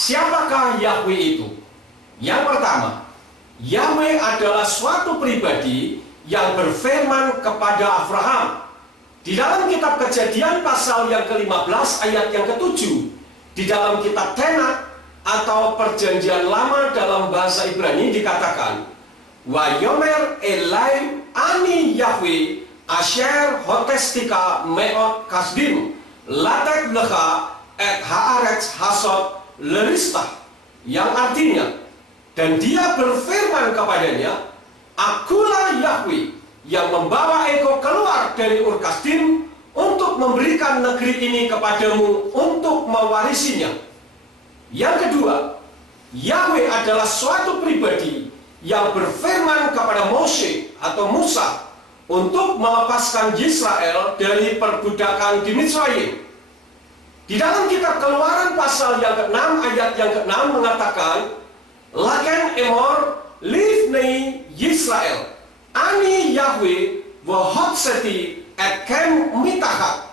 Siapakah Yahweh itu? Yang pertama, Yahweh adalah suatu pribadi yang berfirman kepada Abraham. Di dalam kitab Kejadian pasal yang ke-15 ayat yang ke-7, di dalam kitab Tenach atau Perjanjian Lama dalam bahasa Ibrani dikatakan, Wayomer Elaim Ani Yahweh Asher Hotestika Meot Kasdim Latek Lecha Et Haaretz Hasot Leristah, yang artinya, dan dia berfirman kepadanya, Akulah Yahweh yang membawa engkau keluar dari Ur Kasdim untuk memberikan negeri ini kepadamu untuk mewarisinya. Yang kedua, Yahweh adalah suatu pribadi yang berfirman kepada Moshe atau Musa untuk melepaskan Israel dari perbudakan di Mitzrayim. Di dalam kitab Keluaran pasal yang ke-6 ayat yang ke-6 mengatakan, Laken emor livnei Yisrael ani Yahweh wahotseti et kem mitahat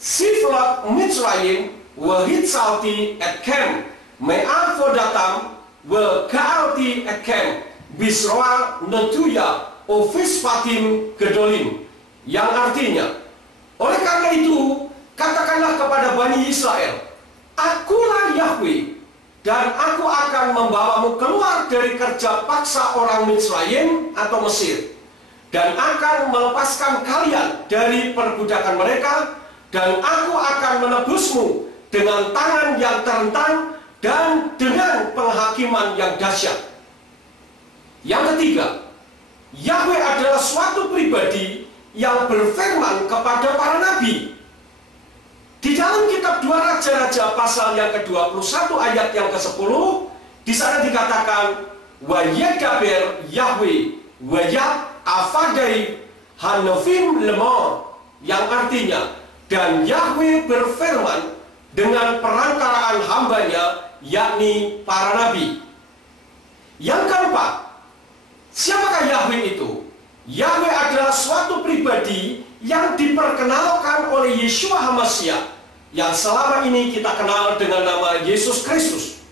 siflot Mitzrayim wahitsalti et kem me'avodatam wa ka'alti et kem bisroa netuya ofispatim gedolim, yang artinya, oleh karena itu katakanlah kepada Bani Israel, Akulah Yahweh, dan aku akan membawamu keluar dari kerja paksa orang Mitzrayim atau Mesir, dan akan melepaskan kalian dari perbudakan mereka, dan aku akan menebusmu dengan tangan yang terentang dan dengan penghakiman yang dahsyat. Yang ketiga, Yahweh adalah suatu pribadi yang berfirman kepada para nabi. Di dalam kitab 2 Raja-Raja pasal yang ke-21 ayat yang ke-10, di sana dikatakan, Wa yedaber Yahweh wa ya afadai hanofim lemor, yang artinya, dan Yahweh berfirman dengan perantaraan hambanya, yakni para nabi. Yang keempat, siapakah Yahweh itu? Yahweh adalah suatu pribadi yang diperkenalkan oleh Yeshua HaMashiach, yang selama ini kita kenal dengan nama Yesus Kristus.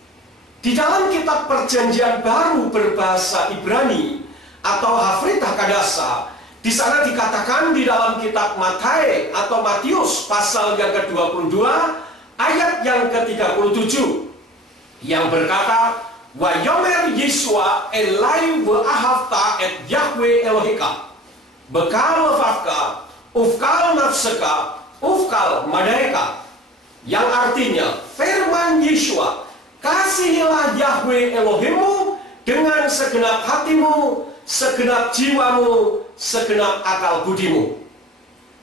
Di dalam kitab Perjanjian Baru berbahasa Ibrani atau Hafritah Kadasa, di sana dikatakan di dalam kitab Matius atau Matius pasal yang ke-22 ayat yang ke-37 yang berkata, Wa yomer Yeshua elai wa ahavta et Yahweh Elohika bekal lefafka ufkal nafseka ufkal madaeka, yang artinya, firman Yeshua, kasihilah Yahweh Elohimmu dengan segenap hatimu, segenap jiwamu, segenap akal budimu.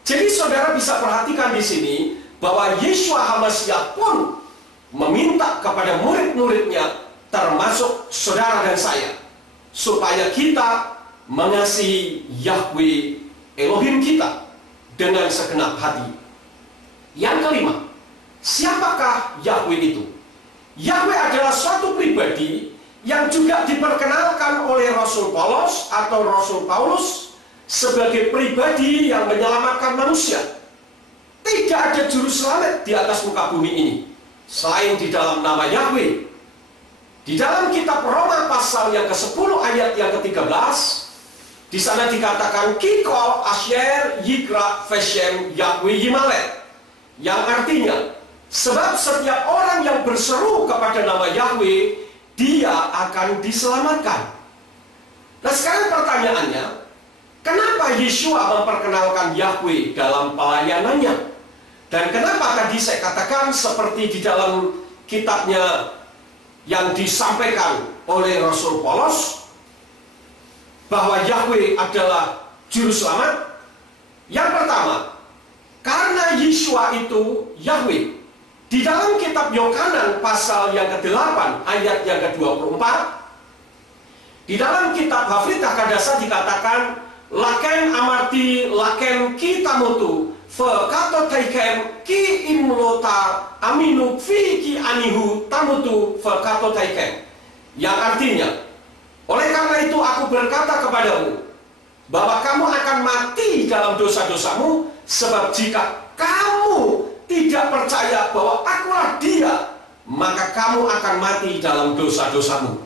Jadi saudara bisa perhatikan di sini bahwa Yeshua HaMashiach pun meminta kepada murid-muridnya, termasuk saudara dan saya, supaya kita mengasihi Yahweh Elohim kita dengan segenap hati. Yang kelima, siapakah Yahweh itu? Yahweh adalah suatu pribadi yang juga diperkenalkan oleh Rasul Paulus atau Rasul Paulus sebagai pribadi yang menyelamatkan manusia. Tidak ada juru selamat di atas muka bumi ini selain di dalam nama Yahweh. Di dalam kitab Roma pasal yang ke-10 ayat yang ke-13, di sana dikatakan Kikol Asher Yikra Veshem Yahweh Yimalet, yang artinya, sebab setiap orang yang berseru kepada nama Yahweh, dia akan diselamatkan. Nah sekarang pertanyaannya, kenapa Yeshua memperkenalkan Yahweh dalam pelayanannya? Dan kenapa tadi saya katakan seperti di dalam kitabnya yang disampaikan oleh Rasul Paulus, bahwa Yahweh adalah juru selamat? Yang pertama, karena Yeshua itu Yahweh. Di dalam kitab Yohanan pasal yang ke-8 ayat yang ke-24, di dalam kitab Hafritah Kadasa dikatakan, Laken amarti laken kitamutu fe kato taikem ki imlota aminu fi ki anihu tamutu fe kato taikem, yang artinya, oleh karena itu aku berkata kepadamu bahwa kamu akan mati dalam dosa-dosamu, sebab jika kamu tidak percaya bahwa akulah dia, maka kamu akan mati dalam dosa-dosamu.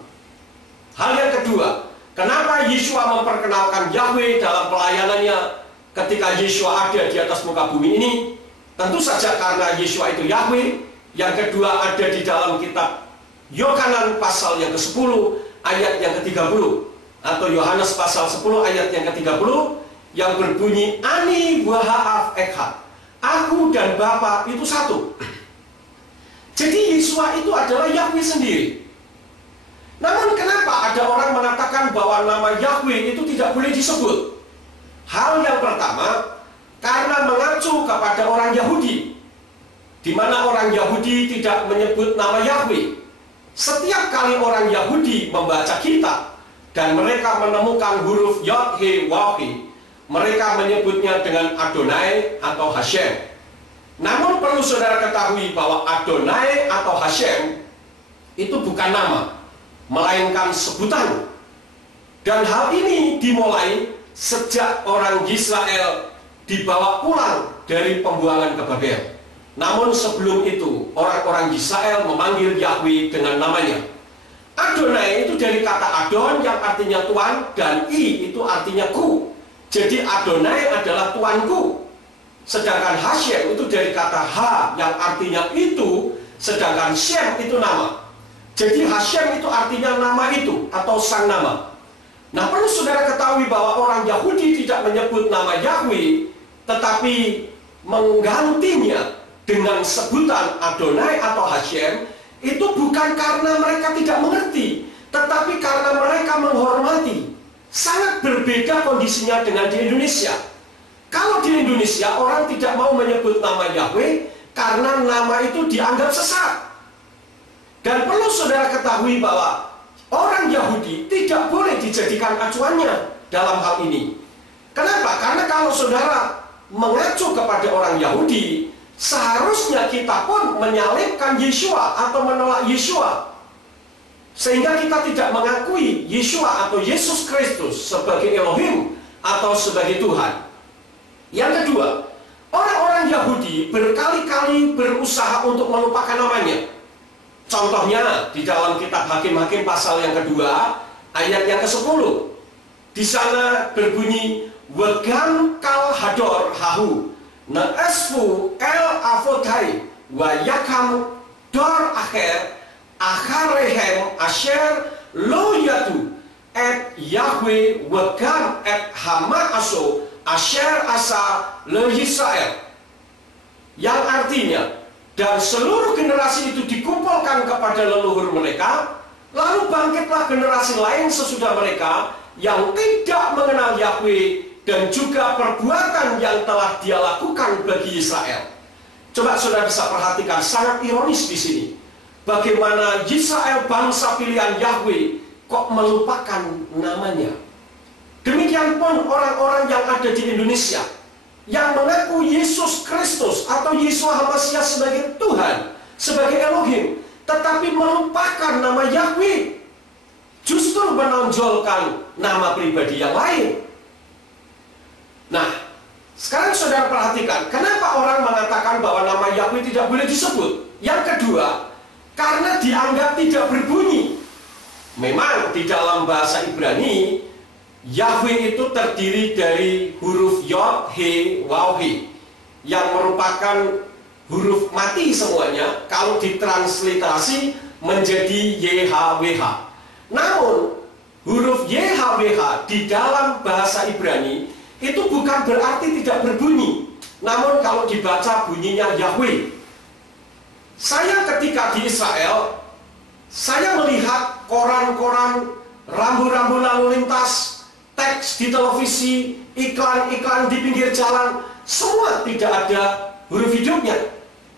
Hal yang kedua, kenapa Yeshua memperkenalkan Yahweh dalam pelayanannya ketika Yeshua ada di atas muka bumi ini? Tentu saja karena Yeshua itu Yahweh. Yang kedua ada di dalam kitab Yohanes pasal yang ke-10 ayat yang ke-30, atau Yohanes pasal 10 ayat yang ke-30 yang berbunyi Ani wa ha'af echad. Aku dan Bapa itu satu. Jadi Yeshua itu adalah Yahweh sendiri. Namun kenapa ada orang mengatakan bahwa nama Yahweh itu tidak boleh disebut? Hal yang pertama, karena mengacu kepada orang Yahudi, di mana orang Yahudi tidak menyebut nama Yahweh. Setiap kali orang Yahudi membaca kitab dan mereka menemukan huruf Yod, He, Waw, He, mereka menyebutnya dengan Adonai atau Hashem. Namun perlu saudara ketahui bahwa Adonai atau Hashem itu bukan nama, melainkan sebutan. Dan hal ini dimulai sejak orang Israel dibawa pulang dari pembuangan ke Babel. Namun sebelum itu orang-orang Israel memanggil Yahweh dengan namanya. Adonai itu dari kata Adon yang artinya Tuhan, dan I itu artinya ku. Jadi Adonai adalah Tuanku. Sedangkan Hashem itu dari kata Ha yang artinya itu, sedangkan Shem itu nama. Jadi Hashem itu artinya nama itu atau sang nama. Nah, perlu saudara ketahui bahwa orang Yahudi tidak menyebut nama Yahweh, tetapi menggantinya dengan sebutan Adonai atau Hashem, itu bukan karena mereka tidak mengerti, tetapi karena mereka menghormati. Sangat berbeda kondisinya dengan di Indonesia. Kalau di Indonesia orang tidak mau menyebut nama Yahweh karena nama itu dianggap sesat. Dan perlu saudara ketahui bahwa orang Yahudi tidak boleh dijadikan acuannya dalam hal ini. Kenapa? Karena kalau saudara mengacu kepada orang Yahudi, seharusnya kita pun menyalibkan Yeshua atau menolak Yeshua, sehingga kita tidak mengakui Yeshua atau Yesus Kristus sebagai Elohim atau sebagai Tuhan. Yang kedua, orang-orang Yahudi berkali-kali berusaha untuk melupakan namanya. Contohnya di dalam kitab Hakim-Hakim pasal yang kedua ayat yang ke-10. Di sana berbunyi Wegam kal hador hahu na esfu el avodai wa yakam dor akhir akharehem asher lo yatu et Yahweh wegam et hama aso asher asa le Yisrael, yang artinya dan seluruh generasi itu dikumpulkan kepada leluhur mereka, lalu bangkitlah generasi lain sesudah mereka yang tidak mengenal Yahweh dan juga perbuatan yang telah dia lakukan bagi Israel. Coba saudara bisa perhatikan, sangat ironis di sini. Bagaimana Israel, bangsa pilihan Yahweh, kok melupakan namanya. Demikian pun orang-orang yang ada di Indonesia, yang mengaku Yesus Kristus atau Yeshua HaMashiach sebagai Tuhan, sebagai Elohim, tetapi melupakan nama Yahweh, justru menonjolkan nama pribadi yang lain. Nah, sekarang saudara perhatikan, kenapa orang mengatakan bahwa nama Yahweh tidak boleh disebut? Yang kedua, karena dianggap tidak berbunyi. Memang di dalam bahasa Ibrani, Yahweh itu terdiri dari huruf Yod, He, Waw, He, yang merupakan huruf mati semuanya kalau ditransliterasi menjadi YHWH. Namun huruf YHWH di dalam bahasa Ibrani itu bukan berarti tidak berbunyi, namun kalau dibaca bunyinya Yahweh. Saya ketika di Israel, saya melihat koran-koran, rambu-rambu lalu lintas, teks di televisi, iklan-iklan di pinggir jalan, semua tidak ada huruf hidupnya.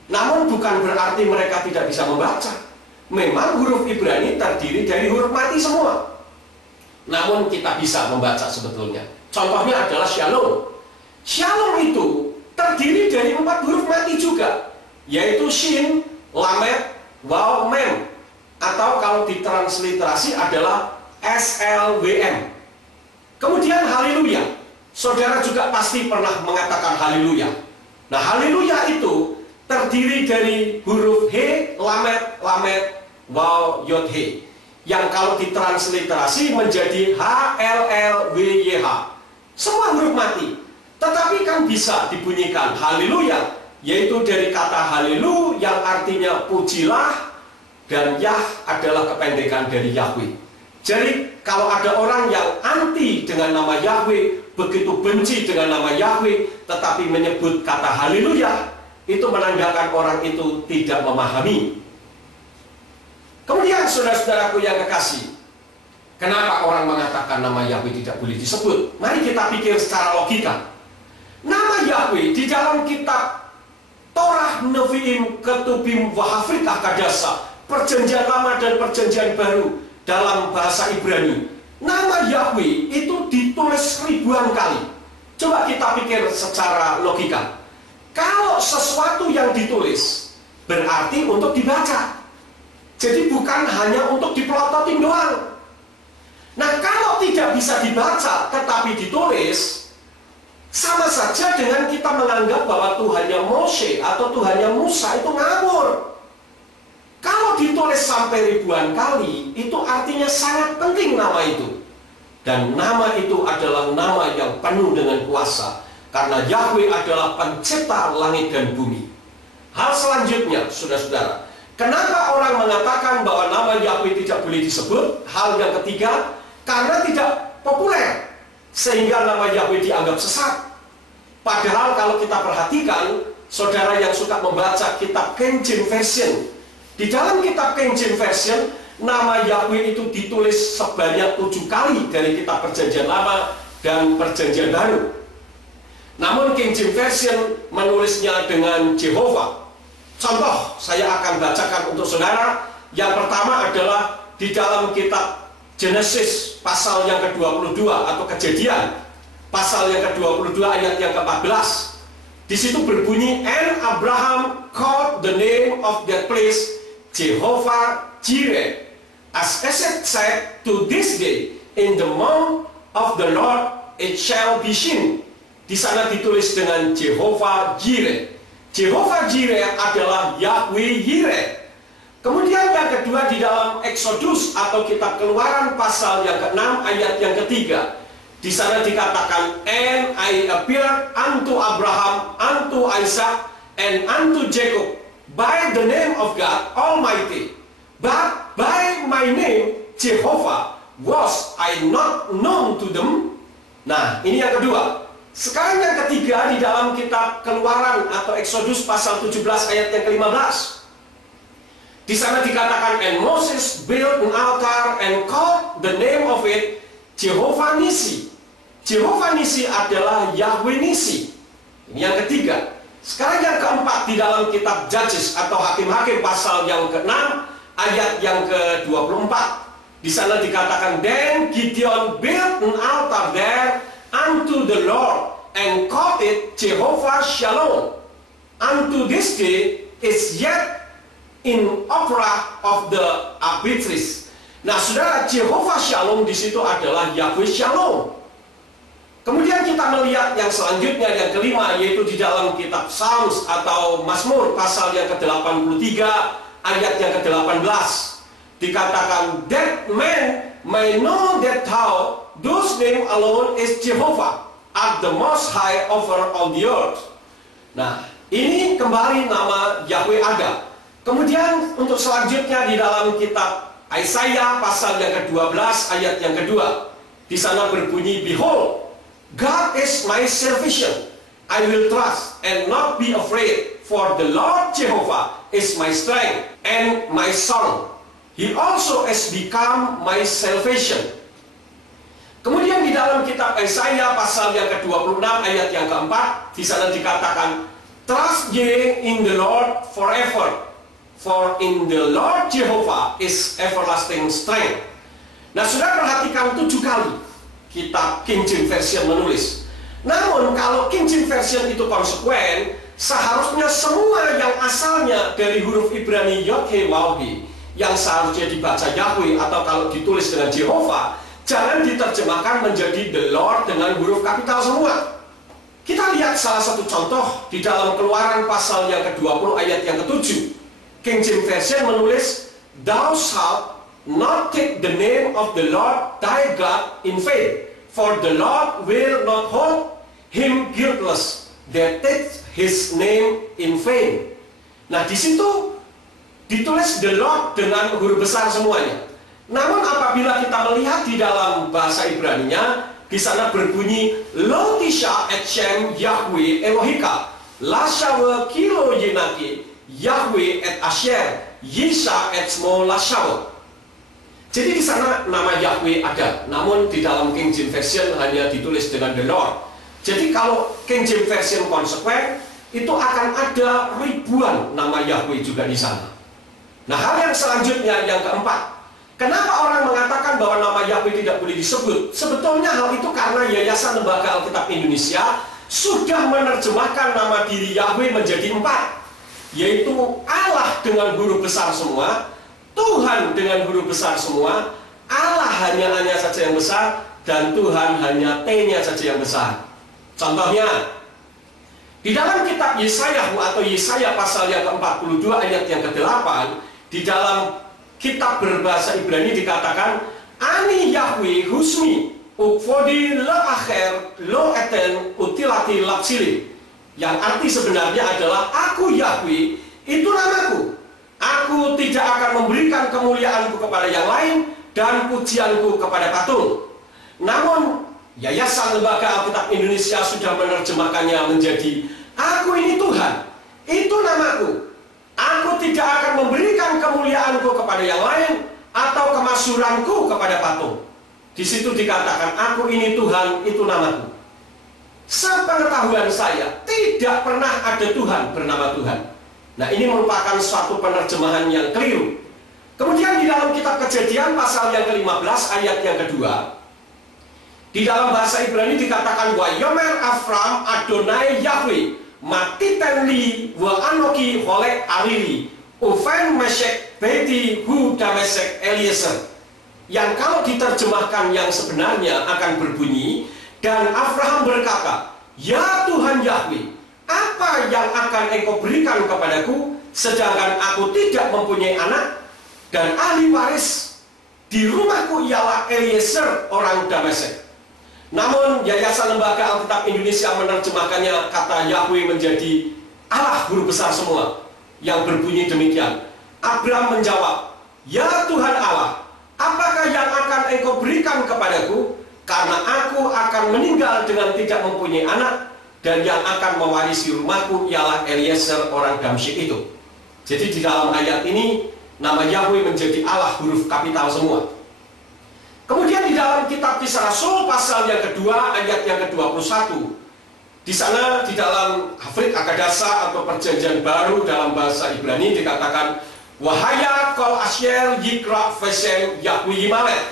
Namun bukan berarti mereka tidak bisa membaca. Memang huruf Ibrani terdiri dari huruf mati semua, namun kita bisa membaca sebetulnya. Contohnya adalah Shalom. Shalom itu terdiri dari 4 huruf mati juga, yaitu Shin, Lamed, Waw, Mem, atau kalau ditransliterasi adalah SLWM. Kemudian haleluya. Saudara juga pasti pernah mengatakan haleluya. Nah, haleluya itu terdiri terdiri dari huruf He, Lamet, Lamet, Waw, Yod, He, yang kalau ditransliterasi menjadi HLLWYH. Semua huruf mati. Tetapi kan bisa dibunyikan haleluya, yaitu dari kata halelu yang artinya pujilah, dan Yah adalah kependekan dari Yahweh. Jadi kalau ada orang yang anti dengan nama Yahweh, begitu benci dengan nama Yahweh, tetapi menyebut kata haleluya, itu menandakan orang itu tidak memahami. Kemudian saudara-saudaraku yang kekasih, kenapa orang mengatakan nama Yahweh tidak boleh disebut? Mari kita pikir secara logika. Nama Yahweh di dalam kitab Torah, Nevi'im, Ketubim, Wahafrikah, Kadasa, Perjanjian Lama dan Perjanjian Baru dalam bahasa Ibrani, nama Yahweh itu ditulis ribuan kali. Coba kita pikir secara logika. Kalau sesuatu yang ditulis berarti untuk dibaca, jadi bukan hanya untuk dipelototin doang. Nah, kalau tidak bisa dibaca tetapi ditulis, sama saja dengan kita menganggap bahwa Tuhannya Mose atau Tuhannya Musa itu ngawur. Kalau ditulis sampai ribuan kali, itu artinya sangat penting nama itu. Dan nama itu adalah nama yang penuh dengan kuasa, karena Yahweh adalah pencipta langit dan bumi. Hal selanjutnya, saudara-saudara, kenapa orang mengatakan bahwa nama Yahweh tidak boleh disebut? Hal yang ketiga, karena tidak populer, sehingga nama Yahweh dianggap sesat. Padahal kalau kita perhatikan, saudara yang suka membaca kitab King James Version, di dalam kitab King James Version, nama Yahweh itu ditulis sebanyak 7 kali dari kitab Perjanjian Lama dan Perjanjian Baru. Namun King James Version menulisnya dengan Jehovah. Contoh, saya akan bacakan untuk saudara. Yang pertama adalah di dalam kitab Genesis pasal yang ke-22 atau Kejadian pasal yang ke-22 ayat yang ke-14. Di situ berbunyi, and Abraham called the name of that place Jehovah Jireh, as Esek said, to this day, in the mount of the Lord it shall be seen. Di sana ditulis dengan Jehovah Jireh. Jehovah Jireh adalah Yahweh Yireh. Kemudian yang kedua di dalam Exodus atau kitab Keluaran pasal yang ke-6 ayat yang ketiga. Di sana dikatakan, and I appeared unto Abraham, unto Isaac, and unto Jacob by the name of God Almighty, but by my name Jehovah was I not known to them. Nah, ini yang kedua. Sekarang yang ketiga di dalam kitab Keluaran atau Exodus pasal 17 ayat yang ke-15. Di sana dikatakan, and Moses built an altar and called the name of it Jehovah Nisi. Jehovah Nisi adalah Yahweh Nisi. Ini yang ketiga. Sekarang yang keempat di dalam kitab Judges atau Hakim-Hakim pasal yang ke-6 ayat yang ke-24. Di sana dikatakan, then Gideon built an altar there unto the Lord and called it Jehovah Shalom. Unto this day is yet in opera of the arbitraries. Nah, saudara, Jehovah Shalom di situ adalah Yahweh Shalom. Kemudian kita melihat yang selanjutnya, yang kelima, yaitu di dalam kitab Psalms atau Mazmur pasal yang ke-83 ayat yang ke-18. Dikatakan, that man may know that thou, whose name alone is Jehovah, art the most high over all the earth. Nah, ini kembali nama Yahweh ada. Kemudian untuk selanjutnya di dalam kitab Yesaya pasal yang ke-12 ayat yang kedua. Di sana berbunyi, behold, God is my salvation. I will trust and not be afraid, for the Lord Jehovah is my strength and my song. He also has become my salvation. Kemudian di dalam kitab Yesaya pasal yang ke-26 ayat yang keempat, di sana dikatakan, trust ye in the Lord forever, for in the Lord Jehovah is everlasting strength. Nah, sudah perhatikan 7 kali kitab King James Version menulis. Namun kalau King James Version itu konsekuen, seharusnya semua yang asalnya dari huruf Ibrani Yod He Waw He, yang seharusnya dibaca Yahweh atau kalau ditulis dengan Jehovah, jangan diterjemahkan menjadi the Lord dengan huruf kapital semua. Kita lihat salah satu contoh di dalam Keluaran pasal yang ke-20 ayat yang ke-7. King James Version menulis, "Thou shalt not take the name of the Lord thy God in vain, for the Lord will not hold him guiltless that takes his name in vain." Nah, di situ ditulis the Lord dengan huruf besar semuanya. Namun apabila kita melihat di dalam bahasa Ibraninya, di sana berbunyi Lo tisha et shem Yahweh Elohika Lashawa kilo yenaki Yahweh et asher Yisha et smo lashawa. Jadi di sana nama Yahweh ada, namun di dalam King James Version hanya ditulis dengan the Lord. Jadi kalau King James Version konsekuen, itu akan ada ribuan nama Yahweh juga di sana. Nah, hal yang selanjutnya yang keempat, kenapa orang mengatakan bahwa nama Yahweh tidak boleh disebut? Sebetulnya hal itu karena Yayasan Lembaga Alkitab Indonesia sudah menerjemahkan nama diri Yahweh menjadi 4, yaitu Allah dengan huruf besar semua, Tuhan dengan huruf besar semua, Allah hanya saja yang besar, dan Tuhan hanya T-nya saja yang besar. Contohnya, di dalam kitab Yesaya atau Yesaya pasal yang ke-42 ayat yang ke-8, di dalam kitab berbahasa Ibrani dikatakan, "Ani Yahweh husmi ukfodi le akhir lo eten utilati lapsili." Yang arti sebenarnya adalah aku Yahweh, itu namaku. Aku tidak akan memberikan kemuliaanku kepada yang lain dan pujianku kepada patung. Namun Yayasan Lembaga Alkitab Indonesia sudah menerjemahkannya menjadi aku ini Tuhan, itu namaku. Aku tidak akan memberikan kemuliaanku kepada yang lain atau kemasyhuranku kepada patung. Di situ dikatakan aku ini Tuhan, itu namaku. Sepengetahuan saya tidak pernah ada Tuhan bernama Tuhan. Nah, ini merupakan suatu penerjemahan yang keliru. Kemudian di dalam kitab Kejadian pasal yang ke-15 ayat yang kedua, di dalam bahasa Ibrani dikatakan wa yomer Afram Adonai Yahweh matiten li wa anoki holek ariri ufen meshek beti hu damesek Eliezer, yang kalau diterjemahkan yang sebenarnya akan berbunyi, dan Abraham berkata, "Ya Tuhan Yahweh, apa yang akan engkau berikan kepadaku sedangkan aku tidak mempunyai anak, dan ahli waris di rumahku ialah Eliezer orang Damasek." Namun Yayasan Lembaga Alkitab Indonesia menerjemahkannya kata Yahweh menjadi Allah huruf besar semua, yang berbunyi demikian. Abraham menjawab, "Ya Tuhan Allah, apakah yang akan engkau berikan kepadaku? Karena aku akan meninggal dengan tidak mempunyai anak, dan yang akan mewarisi rumahku ialah Eliezer orang Damsyik itu." Jadi di dalam ayat ini nama Yahweh menjadi Allah huruf kapital semua. Kemudian di dalam kitab Kisah Rasul pasal yang kedua ayat yang ke-21, di sana di dalam Hafrid Akadasa atau Perjanjian Baru dalam bahasa Ibrani dikatakan, "Wahaya kol asyer yikra vesem Yahweh Yimalet,"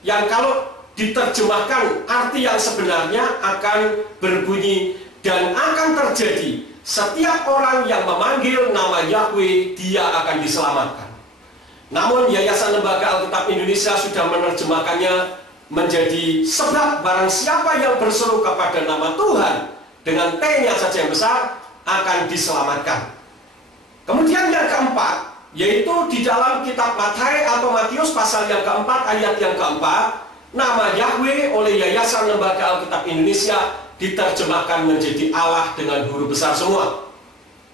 yang kalau diterjemahkan arti yang sebenarnya akan berbunyi, dan akan terjadi setiap orang yang memanggil nama Yahweh dia akan diselamatkan. Namun Yayasan Lembaga Alkitab Indonesia sudah menerjemahkannya menjadi sebab barang siapa yang berseru kepada nama Tuhan dengan T-nya saja yang besar akan diselamatkan. Kemudian yang keempat, yaitu di dalam kitab Matius atau Matius pasal yang keempat ayat yang keempat, nama Yahweh oleh Yayasan Lembaga Alkitab Indonesia diterjemahkan menjadi Allah dengan huruf besar semua.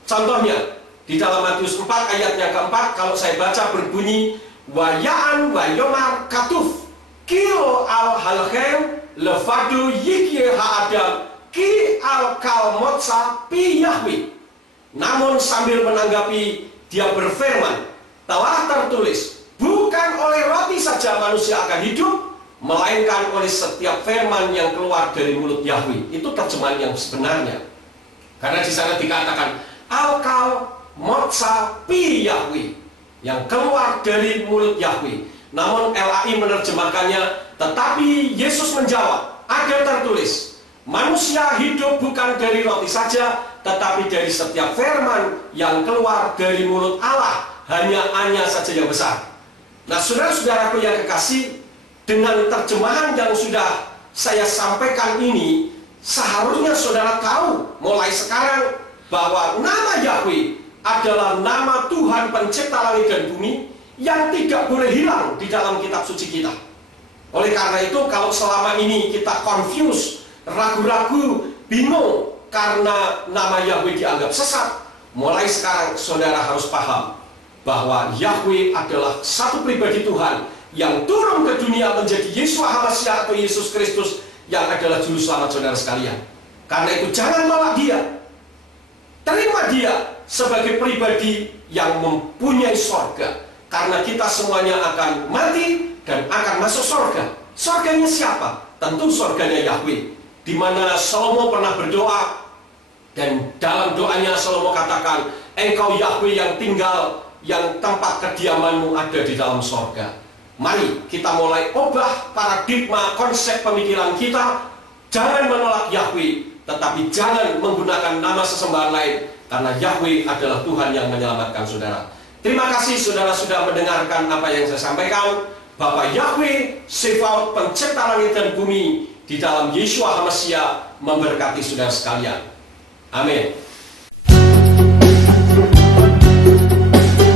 Contohnya, di dalam Matius 4 ayat yang keempat, kalau saya baca berbunyi, "Wayaan wayomar katuf kilo al halhem levadu yikye haadam ki al kalmotsa pi Yahweh." Namun sambil menanggapi, dia berfirman, "Telah tertulis, bukan oleh roti saja manusia akan hidup, melainkan oleh setiap firman yang keluar dari mulut Yahweh." Itu terjemahan yang sebenarnya. Karena di sana dikatakan al-kal motsa pi Yahweh, yang keluar dari mulut Yahweh. Namun LAI menerjemahkannya, "Tetapi Yesus menjawab, ada tertulis, manusia hidup bukan dari roti saja, tetapi dari setiap firman yang keluar dari mulut Allah." Hanya saja yang besar. Nah, saudara-saudaraku yang kekasih, dengan terjemahan yang sudah saya sampaikan ini, Seharusnya saudara tahu mulai sekarang bahwa nama Yahweh adalah nama Tuhan pencipta langit dan bumi yang tidak boleh hilang di dalam kitab suci kita. Oleh karena itu, kalau selama ini kita confused, ragu-ragu, bingung karena nama Yahweh dianggap sesat, mulai sekarang saudara harus paham bahwa Yahweh adalah satu pribadi Tuhan yang turun ke dunia menjadi Yeshua HaMashiach atau Yesus Kristus yang adalah juru selamat saudara sekalian. Karena itu jangan nolak dia. Terima dia sebagai pribadi yang mempunyai sorga. Karena kita semuanya akan mati dan akan masuk sorga. Sorganya siapa? Tentu sorganya Yahweh. Di mana Salomo pernah berdoa, dan dalam doanya Salomo katakan, engkau Yahweh yang tinggal, yang tempat kediamanmu ada di dalam sorga. Mari kita mulai ubah paradigma konsep pemikiran kita. Jangan menolak Yahweh, tetapi jangan menggunakan nama sesembahan lain, karena Yahweh adalah Tuhan yang menyelamatkan saudara. Terima kasih saudara sudah mendengarkan apa yang saya sampaikan. Bahwa Yahweh Sebaot pencipta langit dan bumi di dalam Yeshua HaMashiach memberkati saudara sekalian. Amin.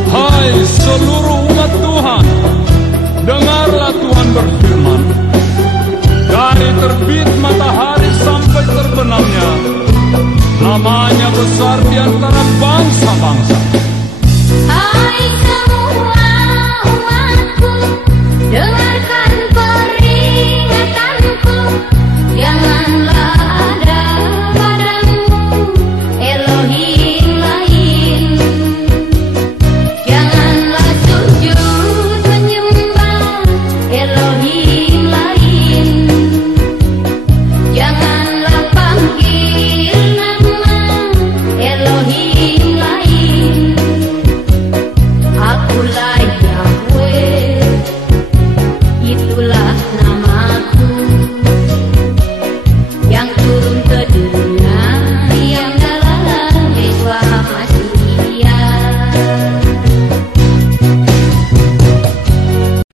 Hai seluruh umat Tuhan, dengarlah Tuhan berfirman. Dari terbit matahari sampai terbenamnya, namanya besar di antara